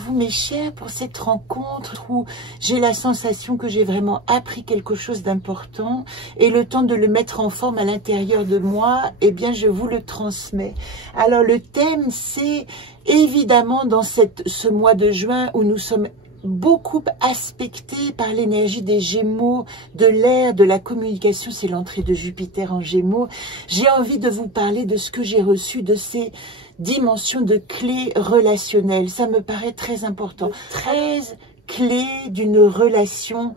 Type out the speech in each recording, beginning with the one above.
vous mes chers pour cette rencontre où j'ai la sensation que j'ai vraiment appris quelque chose d'important et le temps de le mettre en forme à l'intérieur de moi, eh bien je vous le transmets. Alors le thème c'est évidemment dans ce mois de juin où nous sommes beaucoup aspecté par l'énergie des Gémeaux, de l'air, de la communication, c'est l'entrée de Jupiter en Gémeaux. J'ai envie de vous parler de ce que j'ai reçu, de ces dimensions de clés relationnelles. Ça me paraît très important. 13 clés d'une relation,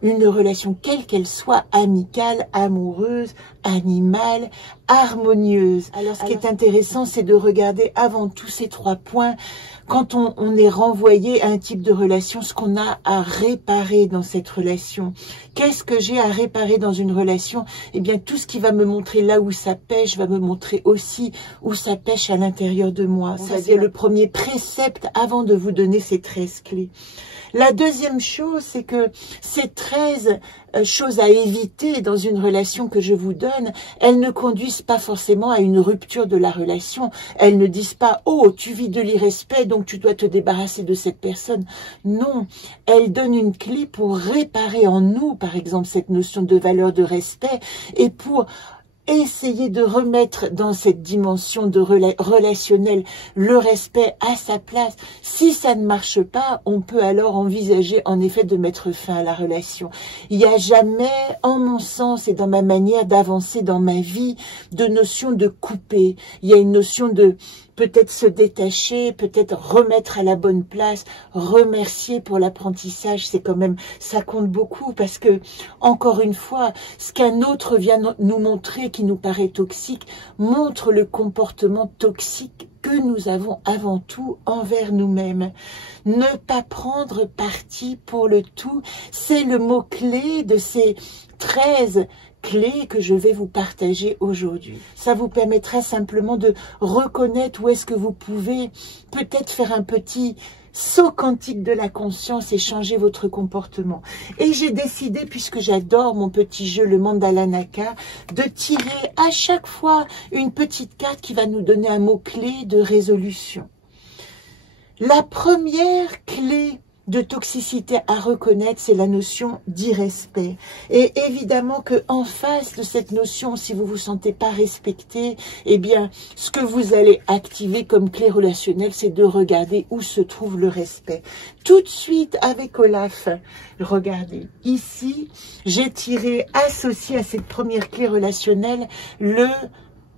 une relation quelle qu'elle soit, amicale, amoureuse, animale, harmonieuse. Alors ce qui est intéressant, c'est de regarder avant tout ces 3 points. Quand on est renvoyé à un type de relation, ce qu'on a à réparer dans cette relation. Qu'est-ce que j'ai à réparer dans une relation? Eh bien, tout ce qui va me montrer là où ça pêche va me montrer aussi où ça pêche à l'intérieur de moi. Ça, c'est le premier précepte avant de vous donner ces 13 clés. La deuxième chose, c'est que ces 13 choses à éviter dans une relation que je vous donne, elles ne conduisent pas forcément à une rupture de la relation. Elles ne disent pas « Oh, tu vis de l'irrespect, donc tu dois te débarrasser de cette personne ». Non, elles donnent une clé pour réparer en nous, par exemple, cette notion de valeur de respect et pour essayer de remettre dans cette dimension de relationnel le respect à sa place. Si ça ne marche pas, on peut alors envisager en effet de mettre fin à la relation. Il n'y a jamais, en mon sens et dans ma manière d'avancer dans ma vie, de notion de couper. Il y a une notion de peut-être se détacher, peut-être remettre à la bonne place, remercier pour l'apprentissage, c'est quand même, ça compte beaucoup parce que, encore une fois, ce qu'un autre vient nous montrer qui nous paraît toxique, montre le comportement toxique que nous avons avant tout envers nous-mêmes. Ne pas prendre parti pour le tout, c'est le mot-clé de ces 13 clés que je vais vous partager aujourd'hui. Ça vous permettra simplement de reconnaître où est-ce que vous pouvez peut-être faire un petit saut quantique de la conscience et changer votre comportement. Et j'ai décidé, puisque j'adore mon petit jeu, le Mandala Naka, de tirer à chaque fois une petite carte qui va nous donner un mot-clé de résolution. La première clé de toxicité à reconnaître, c'est la notion d'irrespect. Et évidemment que en face de cette notion, si vous vous sentez pas respecté, eh bien, ce que vous allez activer comme clé relationnelle, c'est de regarder où se trouve le respect. Tout de suite, avec Olaf, regardez, ici, j'ai tiré, associé à cette première clé relationnelle, le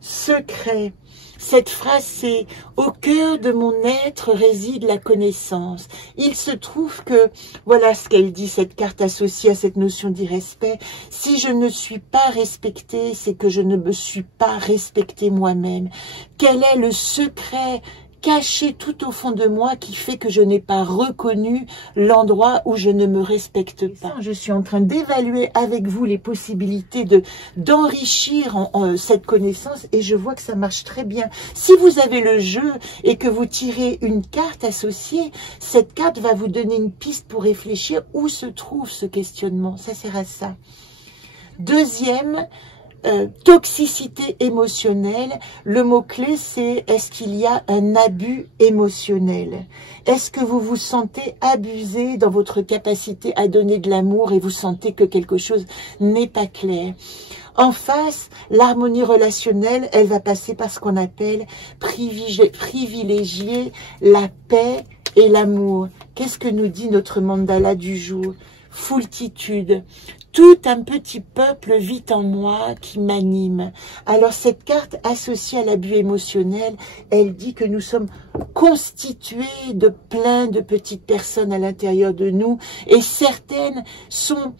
secret. Cette phrase, c'est « Au cœur de mon être réside la connaissance ». Il se trouve que, voilà ce qu'elle dit, cette carte associée à cette notion d'irrespect. Si je ne suis pas respectée, c'est que je ne me suis pas respectée moi-même. Quel est le secret caché tout au fond de moi qui fait que je n'ai pas reconnu l'endroit où je ne me respecte pas. Je suis en train d'évaluer avec vous les possibilités d'enrichir cette connaissance et je vois que ça marche très bien. Si vous avez le jeu et que vous tirez une carte associée, cette carte va vous donner une piste pour réfléchir où se trouve ce questionnement. Ça sert à ça. Deuxième, toxicité émotionnelle, le mot-clé c'est est-ce qu'il y a un abus émotionnel? Est-ce que vous vous sentez abusé dans votre capacité à donner de l'amour et vous sentez que quelque chose n'est pas clair? En face, l'harmonie relationnelle, elle va passer par ce qu'on appelle privilégier la paix et l'amour. Qu'est-ce que nous dit notre mandala du jour? Foultitude. Tout un petit peuple vit en moi qui m'anime. Alors cette carte associée à l'abus émotionnel, elle dit que nous sommes constitués de plein de petites personnes à l'intérieur de nous et certaines sont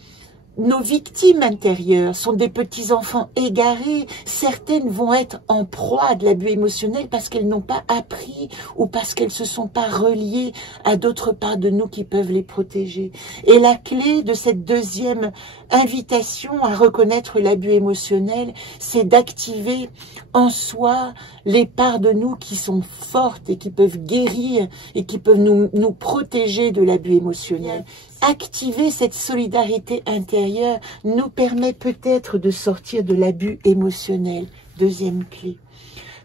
nos victimes intérieures, sont des petits-enfants égarés. Certaines vont être en proie de l'abus émotionnel parce qu'elles n'ont pas appris ou parce qu'elles se sont pas reliées à d'autres parts de nous qui peuvent les protéger. Et la clé de cette deuxième invitation à reconnaître l'abus émotionnel, c'est d'activer en soi les parts de nous qui sont fortes et qui peuvent guérir et qui peuvent nous protéger de l'abus émotionnel. Activer cette solidarité intérieure nous permet peut-être de sortir de l'abus émotionnel. Deuxième clé.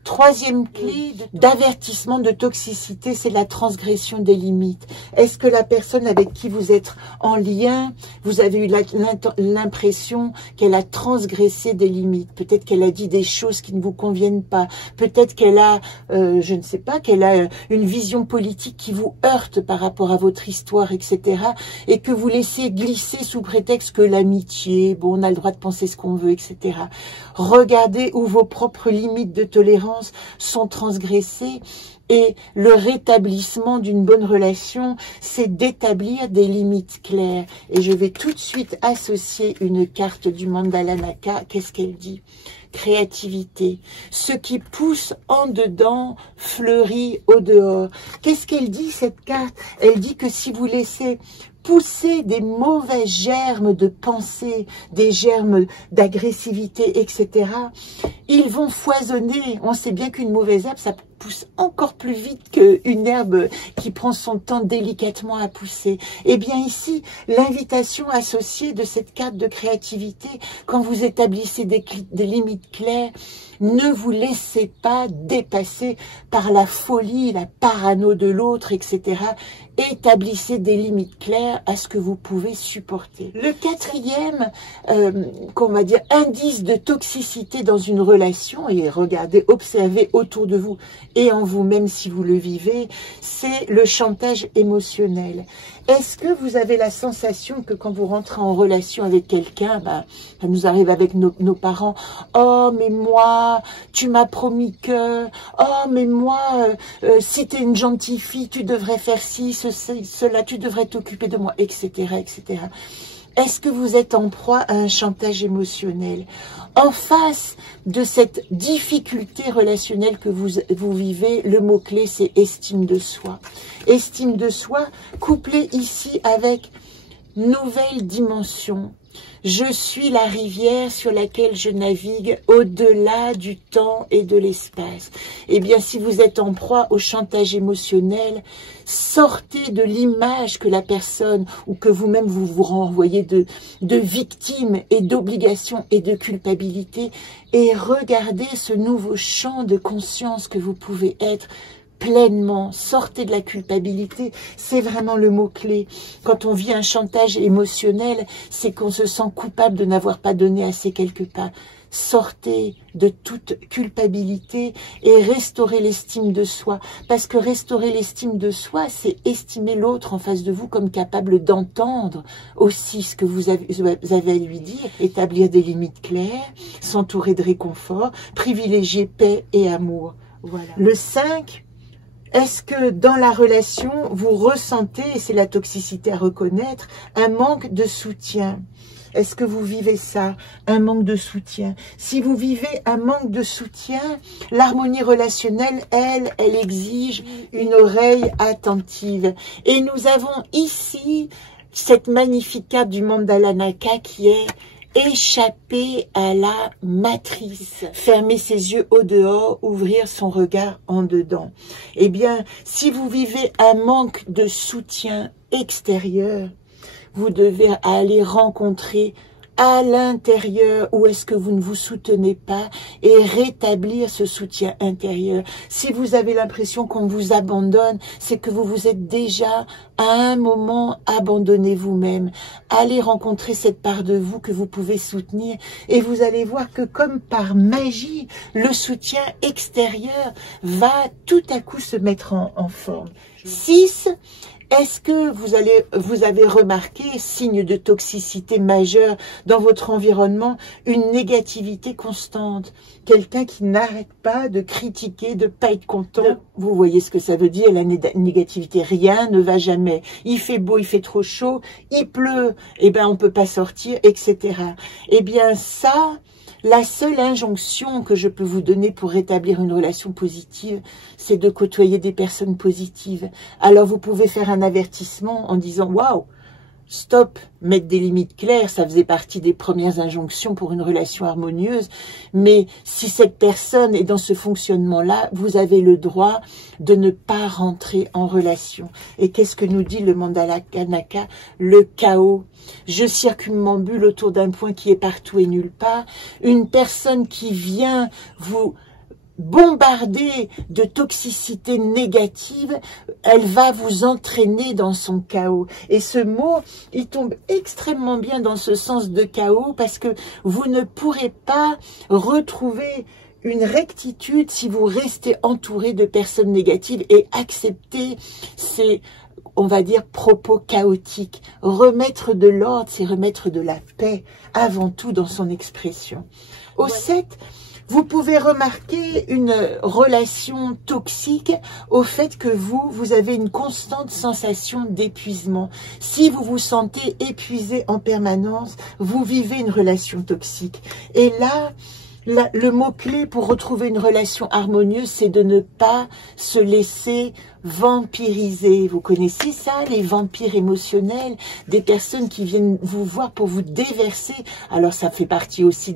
Troisième clé d'avertissement de toxicité, c'est la transgression des limites. Est-ce que la personne avec qui vous êtes en lien, vous avez eu l'impression qu'elle a transgressé des limites? Peut-être qu'elle a dit des choses qui ne vous conviennent pas. Peut-être qu'elle a, je ne sais pas, qu'elle a une vision politique qui vous heurte par rapport à votre histoire, etc. Et que vous laissez glisser sous prétexte que l'amitié, bon, on a le droit de penser ce qu'on veut, etc. Regardez où vos propres limites de tolérance sont transgressées. Et le rétablissement d'une bonne relation, c'est d'établir des limites claires. Et je vais tout de suite associer une carte du Mandala Naka. Qu'est-ce qu'elle dit? Créativité. Ce qui pousse en dedans fleurit au dehors. Qu'est-ce qu'elle dit, cette carte? Elle dit que si vous laissez pousser des mauvais germes de pensée, des germes d'agressivité, etc., ils vont foisonner. On sait bien qu'une mauvaise herbe, ça pousse encore plus vite qu'une herbe qui prend son temps délicatement à pousser. Eh bien ici, l'invitation associée de cette carte de créativité, quand vous établissez des limites claires, ne vous laissez pas dépasser par la folie, la parano de l'autre, etc. Établissez des limites claires à ce que vous pouvez supporter. Le quatrième, qu'on va dire, indice de toxicité dans une relation, et regardez, observez autour de vous et en vous-même si vous le vivez, c'est le chantage émotionnel. Est-ce que vous avez la sensation que quand vous rentrez en relation avec quelqu'un, ça nous arrive avec nos parents, « Oh, mais moi, tu m'as promis que... Oh, mais moi, si tu es une gentille fille, tu devrais faire ci, cela, tu devrais t'occuper de moi, etc. etc. » Est-ce que vous êtes en proie à un chantage émotionnel? En face de cette difficulté relationnelle que vous vivez, le mot-clé, c'est estime de soi. Estime de soi, couplée ici avec nouvelle dimension. Je suis la rivière sur laquelle je navigue au-delà du temps et de l'espace. Eh bien, si vous êtes en proie au chantage émotionnel, sortez de l'image que la personne ou que vous-même vous renvoyez de victime et d'obligation et de culpabilité et regardez ce nouveau champ de conscience que vous pouvez être pleinement, sortez de la culpabilité, c'est vraiment le mot-clé. Quand on vit un chantage émotionnel, c'est qu'on se sent coupable de n'avoir pas donné assez quelque part. Sortez de toute culpabilité et restaurez l'estime de soi. Parce que restaurer l'estime de soi, c'est estimer l'autre en face de vous comme capable d'entendre aussi ce que vous avez à lui dire, établir des limites claires, s'entourer de réconfort, privilégier paix et amour. Voilà. Le 5, est-ce que dans la relation, vous ressentez, et c'est la toxicité à reconnaître, un manque de soutien? Est-ce que vous vivez ça, un manque de soutien? Si vous vivez un manque de soutien, l'harmonie relationnelle, elle exige une oreille attentive. Et nous avons ici cette magnifique carte du Mandala Naka qui est échapper à la matrice, fermer ses yeux au dehors, ouvrir son regard en dedans. Eh bien, si vous vivez un manque de soutien extérieur, vous devez aller rencontrer à l'intérieur où est-ce que vous ne vous soutenez pas et rétablir ce soutien intérieur. Si vous avez l'impression qu'on vous abandonne, c'est que vous vous êtes déjà à un moment abandonné vous-même. Allez rencontrer cette part de vous que vous pouvez soutenir et vous allez voir que comme par magie, le soutien extérieur va tout à coup se mettre en forme. 6. Est-ce que vous avez remarqué, signe de toxicité majeure dans votre environnement, une négativité constante? Quelqu'un qui n'arrête pas de critiquer, de pas être content. Vous voyez ce que ça veut dire, la négativité. Rien ne va jamais. Il fait beau, il fait trop chaud, il pleut, eh ben on peut pas sortir, etc. Eh bien ça... La seule injonction que je peux vous donner pour rétablir une relation positive, c'est de côtoyer des personnes positives. Alors vous pouvez faire un avertissement en disant « Waouh, stop, mettre des limites claires, ça faisait partie des premières injonctions pour une relation harmonieuse. Mais si cette personne est dans ce fonctionnement-là, vous avez le droit de ne pas rentrer en relation. » Et qu'est-ce que nous dit le Mandala Naka? Le chaos. Je circumambule autour d'un point qui est partout et nulle part. Une personne qui vient vous bombardée de toxicité négative, elle va vous entraîner dans son chaos. Et ce mot, il tombe extrêmement bien dans ce sens de chaos parce que vous ne pourrez pas retrouver une rectitude si vous restez entouré de personnes négatives et accepter ces, on va dire, propos chaotiques. Remettre de l'ordre, c'est remettre de la paix avant tout dans son expression. Au 7, vous pouvez remarquer une relation toxique au fait que vous avez une constante sensation d'épuisement. Si vous vous sentez épuisé en permanence, vous vivez une relation toxique. Et là, le mot-clé pour retrouver une relation harmonieuse, c'est de ne pas se laisser vampiriser. Vous connaissez ça, les vampires émotionnels, des personnes qui viennent vous voir pour vous déverser. Alors ça fait partie aussi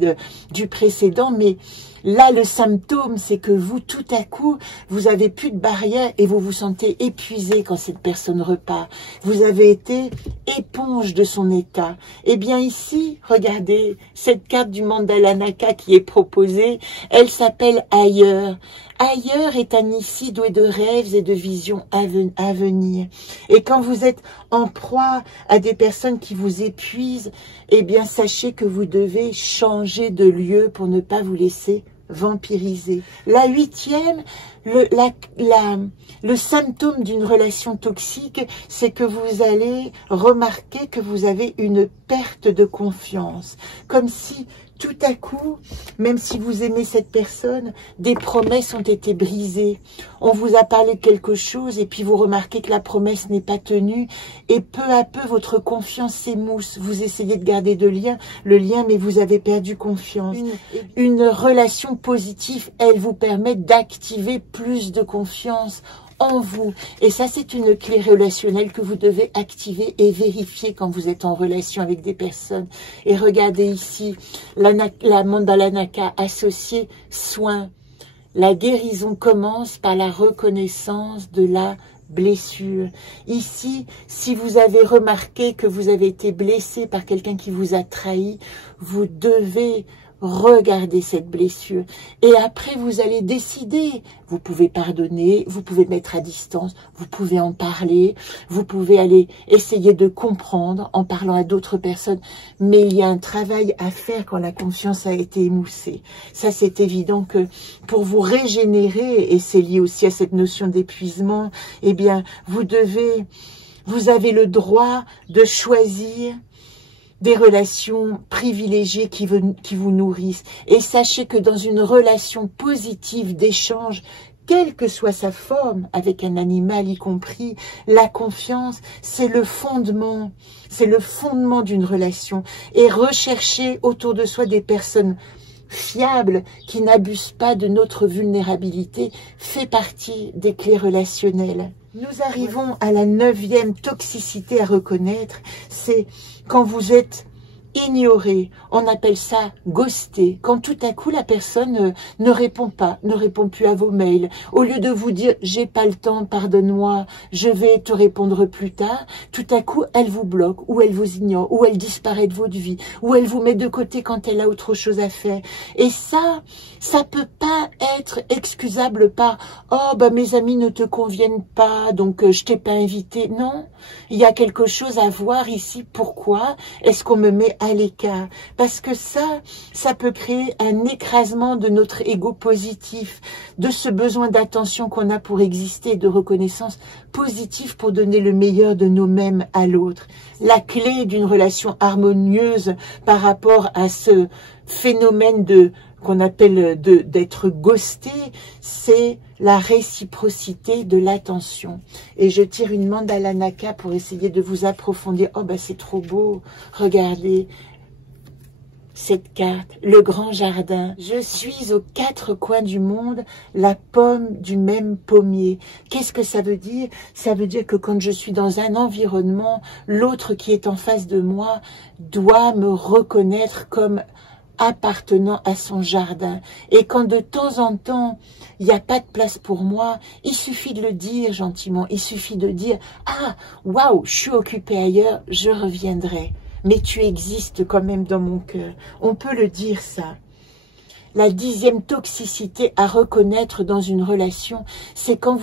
du précédent, mais là le symptôme, c'est que vous, tout à coup, vous avez plus de barrière et vous vous sentez épuisé quand cette personne repart. Vous avez été éponge de son état. Eh bien ici, regardez, cette carte du Mandala Naka qui est proposée, elle s'appelle Ailleurs. Ailleurs est un ici doué de rêves et de visions à venir. Et quand vous êtes en proie à des personnes qui vous épuisent, eh bien sachez que vous devez changer de lieu pour ne pas vous laisser vampiriser. La 8e, le symptôme d'une relation toxique, c'est que vous allez remarquer que vous avez une perte de confiance. Comme si tout à coup, même si vous aimez cette personne, des promesses ont été brisées. On vous a parlé de quelque chose et puis vous remarquez que la promesse n'est pas tenue et peu à peu votre confiance s'émousse. Vous essayez de garder le lien, mais vous avez perdu confiance. Une relation positive, elle vous permet d'activer plus de confiance en vous. Et ça, c'est une clé relationnelle que vous devez activer et vérifier quand vous êtes en relation avec des personnes. Et regardez ici, la Mandala Naka associée soin. La guérison commence par la reconnaissance de la blessure. Ici, si vous avez remarqué que vous avez été blessé par quelqu'un qui vous a trahi, vous devez regardez cette blessure et après vous allez décider. Vous pouvez pardonner, vous pouvez mettre à distance, vous pouvez en parler, vous pouvez aller essayer de comprendre en parlant à d'autres personnes, mais il y a un travail à faire quand la confiance a été émoussée. Ça, c'est évident que pour vous régénérer, et c'est lié aussi à cette notion d'épuisement, eh bien vous avez le droit de choisir des relations privilégiées qui vous nourrissent. Et sachez que dans une relation positive d'échange, quelle que soit sa forme, avec un animal y compris, la confiance, c'est le fondement d'une relation. Et rechercher autour de soi des personnes fiables, qui n'abusent pas de notre vulnérabilité, fait partie des clés relationnelles. Nous arrivons à la 9e toxicité à reconnaître, c'est quand vous êtes ignoré, on appelle ça ghosté, quand tout à coup la personne ne répond pas, ne répond plus à vos mails, au lieu de vous dire j'ai pas le temps, pardonne-moi, je vais te répondre plus tard, tout à coup elle vous bloque, ou elle vous ignore, ou elle disparaît de votre vie, ou elle vous met de côté quand elle a autre chose à faire. Et ça peut pas être excusable par oh bah mes amis ne te conviennent pas, donc je t'ai pas invité. Non, il y a quelque chose à voir ici. Pourquoi est-ce qu'on me met à l'écart? Parce que ça peut créer un écrasement de notre ego positif, de ce besoin d'attention qu'on a pour exister, de reconnaissance positive pour donner le meilleur de nous-mêmes à l'autre. La clé d'une relation harmonieuse par rapport à ce phénomène qu'on appelle d'être ghosté, c'est la réciprocité de l'attention. Et je tire une Mandala Naka pour essayer de vous approfondir. Oh ben c'est trop beau, regardez cette carte, le grand jardin. Je suis aux 4 coins du monde, la pomme du même pommier. Qu'est-ce que ça veut dire? Ça veut dire que quand je suis dans un environnement, l'autre qui est en face de moi doit me reconnaître comme appartenant à son jardin. Et quand de temps en temps, il n'y a pas de place pour moi, il suffit de le dire gentiment, il suffit de dire « Ah, waouh, je suis occupée ailleurs, je reviendrai. » Mais tu existes quand même dans mon cœur. On peut le dire ça. La 10e toxicité à reconnaître dans une relation, c'est quand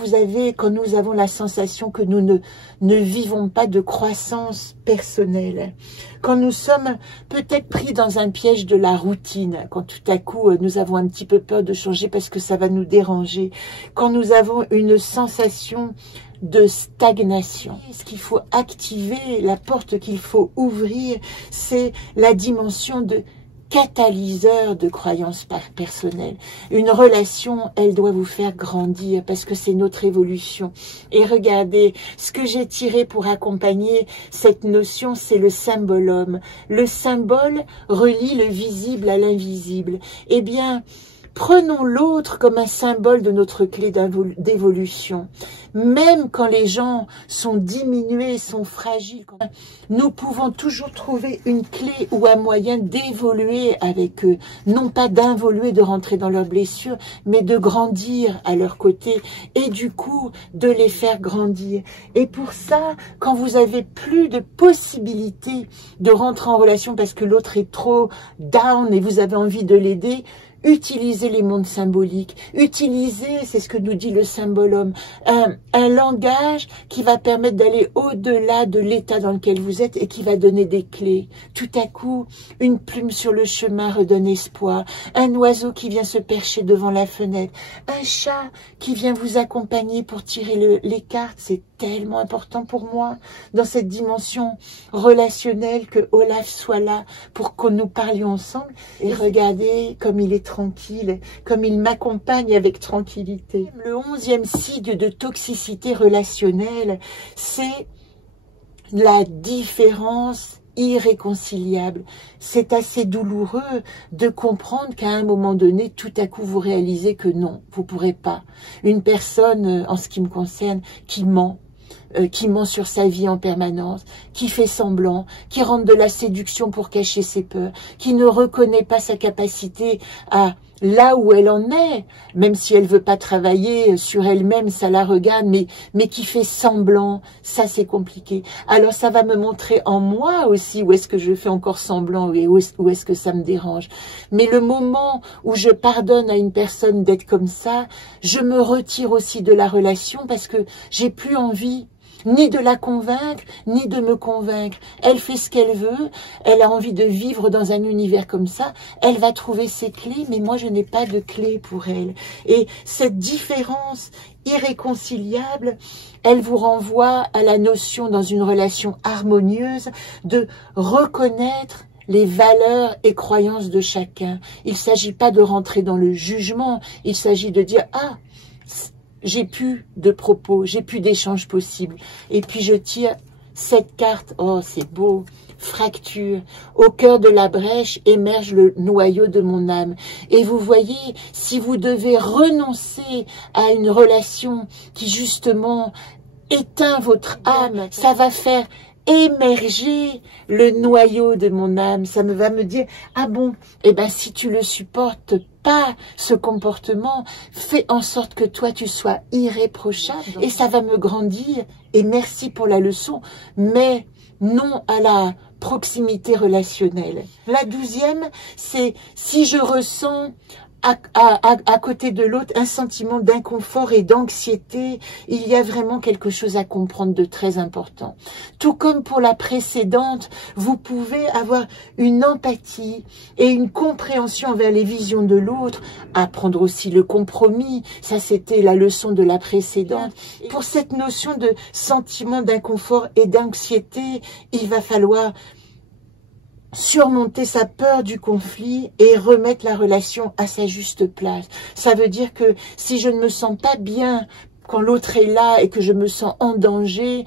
nous avons la sensation que nous ne vivons pas de croissance personnelle. Quand nous sommes peut-être pris dans un piège de la routine, quand tout à coup nous avons un petit peu peur de changer parce que ça va nous déranger, quand nous avons une sensation de stagnation. Ce qu'il faut activer, la porte qu'il faut ouvrir, c'est la dimension de catalyseur de croyances personnelles. Une relation, elle doit vous faire grandir parce que c'est notre évolution. Et regardez, ce que j'ai tiré pour accompagner cette notion, c'est le symbole homme. Le symbole relie le visible à l'invisible. Eh bien, prenons l'autre comme un symbole de notre clé d'évolution. Même quand les gens sont diminués, sont fragiles, nous pouvons toujours trouver une clé ou un moyen d'évoluer avec eux. Non pas d'involuer, de rentrer dans leurs blessures, mais de grandir à leur côté et du coup de les faire grandir. Et pour ça, quand vous avez plus de possibilités de rentrer en relation parce que l'autre est trop down et vous avez envie de l'aider, utilisez les mondes symboliques, utilisez, c'est ce que nous dit le symbole homme, un langage qui va permettre d'aller au-delà de l'état dans lequel vous êtes et qui va donner des clés. Tout à coup, une plume sur le chemin redonne espoir, un oiseau qui vient se percher devant la fenêtre, un chat qui vient vous accompagner pour tirer les cartes, c'est tellement important pour moi dans cette dimension relationnelle que Olaf soit là pour que nous parlions ensemble. Et regardez comme il est tranquille, comme il m'accompagne avec tranquillité. Le 11e signe de toxicité relationnelle, c'est la différence irréconciliable. C'est assez douloureux de comprendre qu'à un moment donné, tout à coup, vous réalisez que non, vous ne pourrez pas. Une personne, en ce qui me concerne, qui ment sur sa vie en permanence, qui fait semblant, qui rentre de la séduction pour cacher ses peurs, qui ne reconnaît pas sa capacité à là où elle en est, même si elle veut pas travailler sur elle-même, ça la regarde, mais qui fait semblant, ça c'est compliqué. Alors ça va me montrer en moi aussi où est-ce que je fais encore semblant et où est-ce que ça me dérange. Mais le moment où je pardonne à une personne d'être comme ça, je me retire aussi de la relation parce que j'ai plus envie ni de la convaincre, ni de me convaincre. Elle fait ce qu'elle veut, elle a envie de vivre dans un univers comme ça, elle va trouver ses clés, mais moi je n'ai pas de clés pour elle. Et cette différence irréconciliable, elle vous renvoie à la notion dans une relation harmonieuse de reconnaître les valeurs et croyances de chacun. Il ne s'agit pas de rentrer dans le jugement, il s'agit de dire « Ah, j'ai plus de propos, j'ai plus d'échanges possibles. » Et puis je tire cette carte, oh c'est beau, fracture. Au cœur de la brèche émerge le noyau de mon âme. Et vous voyez, si vous devez renoncer à une relation qui justement éteint votre âme, ça va faire émerger le noyau de mon âme. Ça va me dire, ah bon, eh ben si tu le supportes pas, ce comportement, fais en sorte que toi tu sois irréprochable et ça va me grandir. Et merci pour la leçon, mais non à la proximité relationnelle. La 12e, c'est si je ressens à côté de l'autre un sentiment d'inconfort et d'anxiété, il y a vraiment quelque chose à comprendre de très important. Tout comme pour la précédente, vous pouvez avoir une empathie et une compréhension vers les visions de l'autre, apprendre aussi le compromis, ça c'était la leçon de la précédente. Pour cette notion de sentiment d'inconfort et d'anxiété, il va falloir surmonter sa peur du conflit et remettre la relation à sa juste place. Ça veut dire que si je ne me sens pas bien quand l'autre est là et que je me sens en danger,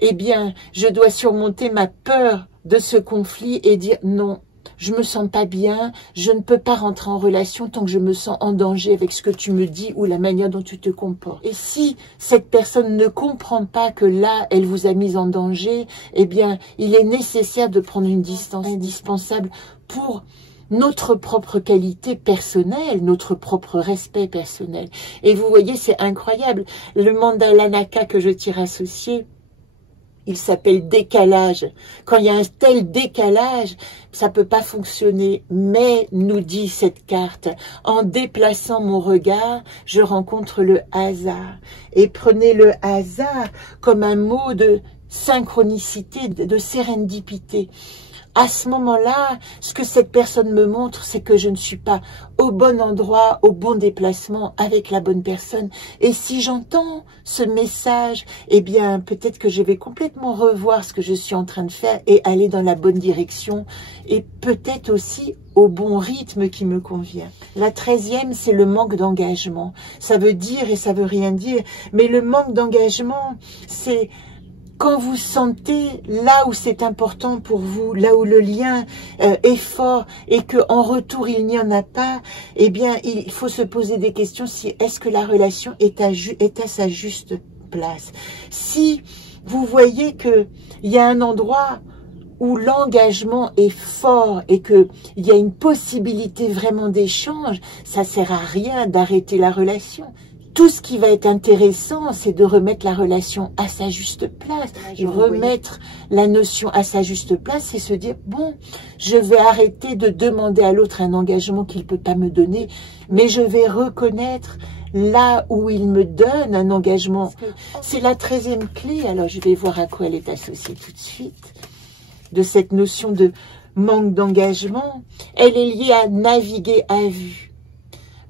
eh bien, je dois surmonter ma peur de ce conflit et dire non, je me sens pas bien, je ne peux pas rentrer en relation tant que je me sens en danger avec ce que tu me dis ou la manière dont tu te comportes. Et si cette personne ne comprend pas que là, elle vous a mis en danger, eh bien, il est nécessaire de prendre une distance indispensable pour notre propre qualité personnelle, notre propre respect personnel. Et vous voyez, c'est incroyable. Le mandala Naka que je tire associé, Il s'appelle décalage. Quand il y a un tel décalage, ça peut pas fonctionner. Mais, nous dit cette carte, en déplaçant mon regard, je rencontre le hasard. Et prenez le hasard comme un mot de synchronicité, de sérendipité. À ce moment-là, ce que cette personne me montre, c'est que je ne suis pas au bon endroit, au bon déplacement, avec la bonne personne. Et si j'entends ce message, eh bien, peut-être que je vais complètement revoir ce que je suis en train de faire et aller dans la bonne direction. Et peut-être aussi au bon rythme qui me convient. La 13e, c'est le manque d'engagement. Ça veut dire et ça veut rien dire, mais le manque d'engagement, c'est quand vous sentez là où c'est important pour vous, là où le lien est fort et que en retour il n'y en a pas, eh bien il faut se poser des questions si est-ce que la relation est à sa juste place. Si vous voyez que il y a un endroit où l'engagement est fort et que il y a une possibilité vraiment d'échange, ça sert à rien d'arrêter la relation. Tout ce qui va être intéressant, c'est de remettre la relation à sa juste place. Et remettre la notion à sa juste place, c'est se dire, bon, je vais arrêter de demander à l'autre un engagement qu'il ne peut pas me donner, mais je vais reconnaître là où il me donne un engagement. C'est la 13e clé, alors je vais voir à quoi elle est associée tout de suite, de cette notion de manque d'engagement. Elle est liée à naviguer à vue.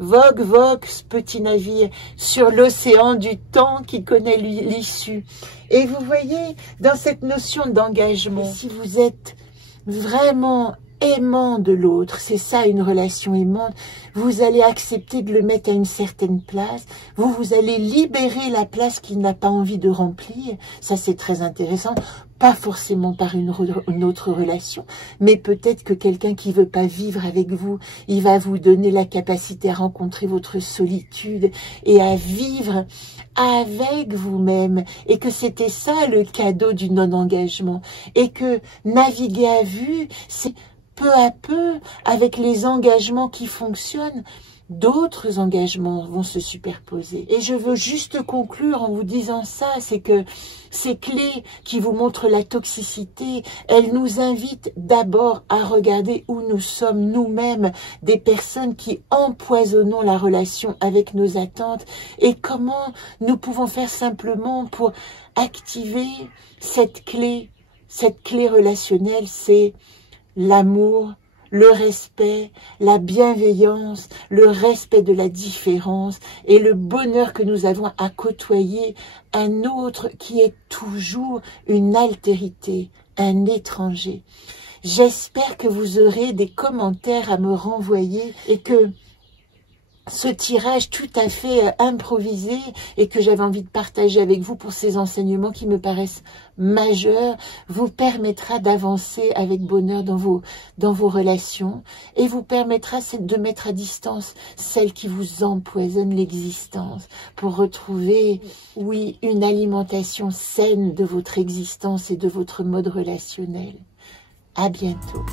Vogue, vogue, ce petit navire, sur l'océan du temps qui connaît l'issue. Et vous voyez, dans cette notion d'engagement, si vous êtes vraiment aimant de l'autre, c'est ça une relation aimante, vous allez accepter de le mettre à une certaine place, vous allez libérer la place qu'il n'a pas envie de remplir, ça c'est très intéressant, pas forcément par une autre relation, mais peut-être que quelqu'un qui veut pas vivre avec vous, il va vous donner la capacité à rencontrer votre solitude et à vivre avec vous-même, et que c'était ça le cadeau du non-engagement, et que naviguer à vue, c'est peu à peu, avec les engagements qui fonctionnent, d'autres engagements vont se superposer. Et je veux juste conclure en vous disant ça, c'est que ces clés qui vous montrent la toxicité, elles nous invitent d'abord à regarder où nous sommes nous-mêmes, des personnes qui empoisonnons la relation avec nos attentes, et comment nous pouvons faire simplement pour activer cette clé relationnelle, c'est l'amour, le respect, la bienveillance, le respect de la différence et le bonheur que nous avons à côtoyer un autre qui est toujours une altérité, un étranger. J'espère que vous aurez des commentaires à me renvoyer et que ce tirage tout à fait improvisé et que j'avais envie de partager avec vous pour ces enseignements qui me paraissent majeurs, vous permettra d'avancer avec bonheur dans vos relations et vous permettra de mettre à distance celles qui vous empoisonnent l'existence pour retrouver, oui, une alimentation saine de votre existence et de votre mode relationnel. À bientôt.